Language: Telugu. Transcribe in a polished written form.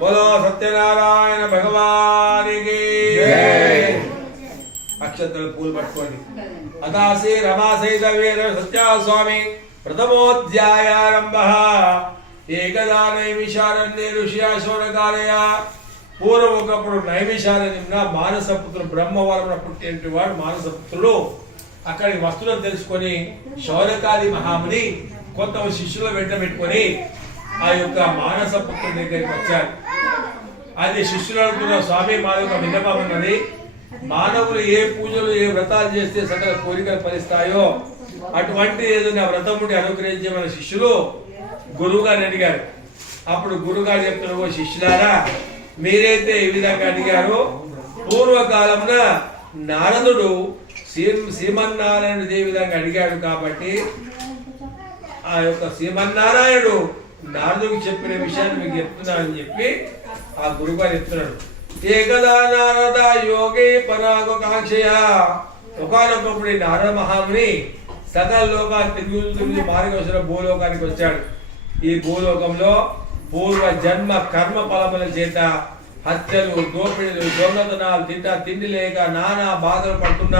बोलो सत्यनारायण भगवान की जय। अक्षतल फूल पट्टुकोंडि अदासी रमा सहित वीर सत्या स्वामी प्रथमोऽध्यायारंभः एकदा नैमिषारण्ये ऋषिया शोणकालय పూర్వం ఒకప్పుడు నైమిషారణ్యంలో మానసపుత్రుడు బ్రహ్మవరమున పుట్టినటువంటి వాడు మానసపుత్రుడు అక్కడికి వస్తువులను తెలుసుకొని శౌనకాది మహాముని కొంత శిష్యుల వెంట పెట్టుకొని ఆ యొక్క మానసపుత్రుడి దగ్గరికి వచ్చారు. అది శిష్యులు అనుకున్న స్వామి మా యొక్క విన్నపం ఉన్నది, మానవులు ఏ పూజలు ఏ వ్రతాలు చేస్తే సకల కోరికలు ఫలిస్తాయో అటువంటి ఏదైనా వ్రతం ఉండి అనుగ్రహించే మన శిష్యులు గురువుగారిని అడిగారు. అప్పుడు గురువుగారు చెప్తున్నారు, ఓ శిష్యులారా మీరైతే ఈ విధంగా అడిగారు, పూర్వకాలమున నారదుడు శ్రీమన్నారాయణుడు ఏ విధంగా అడిగాడు కాబట్టి ఆ యొక్క శ్రీమన్నారాయణుడు నారదుడికి చెప్పిన విషయాన్ని మీకు చెప్తున్నానని చెప్పి ఆ గురుగారు చెప్తున్నాడు. ఏకదా నారద యోగి పరాగకాంక్షయ ఒకనొకప్పుడు నారద మహాముని సకల లోకాన్ని తిరిగి మార్గవసర భూలోకానికి వచ్చాడు. ఈ భూలోకంలో పూర్వ జన్మ కర్మ ఫలముల చేత హత్యలు, దోపిడీలు, దొంగతనాలు, తిండి లేక నానా బాధలు పడుతున్న